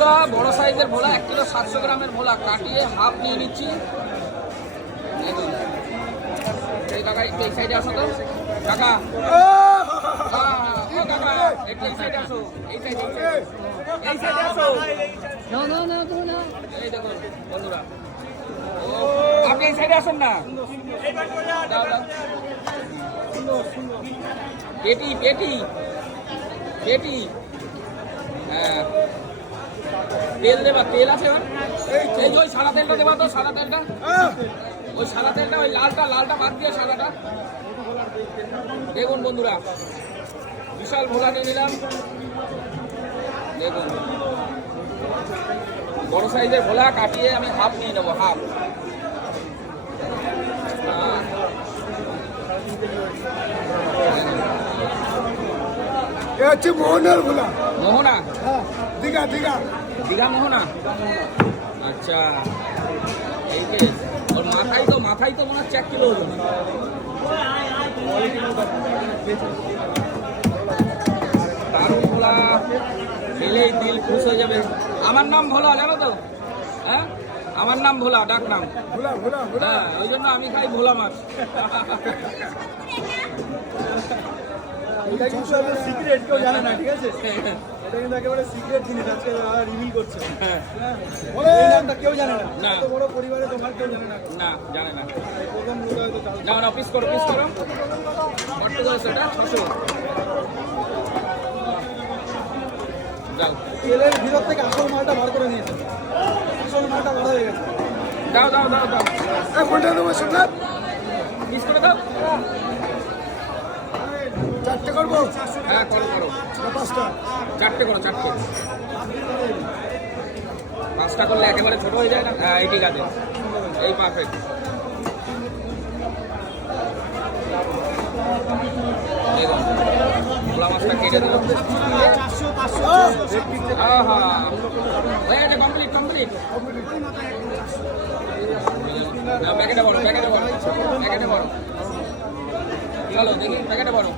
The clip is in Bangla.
বন্ধুরা বড় সাইজের ভোলা 1 কিলো 700 গ্রামের ভোলা কাটিয়ে হাফ নিয়ে নিচ্ছি। দেখুন এই কাকা একটু এই সাইডে আসো তো কাকা, ও কাকা একটু এই সাইডে আসো, এই সাইডে আসো। এই দেখুন বন্ধুরা, আপনি এই সাইডে আসেন না। দাও দাও পেটি পেটি পেটি, হ্যাঁ তেল দেবা, তেল আছে এই যে ওই সাদা তেলটা দেবা তো, সাদা তেলটা, ওই সাদা তেলটা, ওই লালটা বাদ দিয়ে সাদাটা। দেখুন বন্ধুরা বিশাল ভোলা নিয়ে নিলাম। দেখুন বড় সাইজের ভোলা কাটিয়ে আমি হাফ নিয়ে নেবো, হাফ। হচ্ছে মোহনার ভোলা। মোহনা, দীঘা দীঘা দীঘা মোহনা। আচ্ছা এই যে ওর মাথায় তো মনে হচ্ছে 1 কিলো ওজন। তার ভোলা খেলেই দিল খুশ হয়ে যাবে। আমার নাম ভোলা, জানো তো? হ্যাঁ আমার নাম ভোলা, ডাক নাম। ভোলা ভোলা ভোলা। হ্যাঁ ওই জন্য আমি খাই ভোলা মাছ। এটা কিন্তু সিক্রেট, কেউ জানে না, ঠিক আছে? এটা কিন্তু একেবারে সিক্রেট জিনিস, আজকে রিভিল করছে। হ্যাঁ এই নামটা কেউ জানে না, না। এত বড় পরিবারে তোমার কেউ জানে না। না জানে না। প্রথম লোক হয়তো জানতো। না না পিস করো পিস করো। কত করে সেটা? 600। যাও তেলের ভিতর থেকে আসল মালটা বার করে নিয়েছে, আসল মালটা বার হয়ে গেছে। দাও দাও দাও দাও কোনটা দেবো সোমনাথ? পিস করে দাও। 4টে করবো? হ্যাঁ করো করো, 5টা। 4টে করো, 4টে। 5টা করলে একেবারে ছোট হয়ে যায় না? হ্যাঁ এই ঠিক আছে, এই পারফেক্ট। দেখুন ভোলা মাছটা কেটে দিলাম। হয়ে গেছে, কমপ্লিট কমপ্লিট। প্যাকেটে বড়, প্যাকেটে বড়, প্যাকেটে বড়। চলো দেখি প্যাকেটে বড়।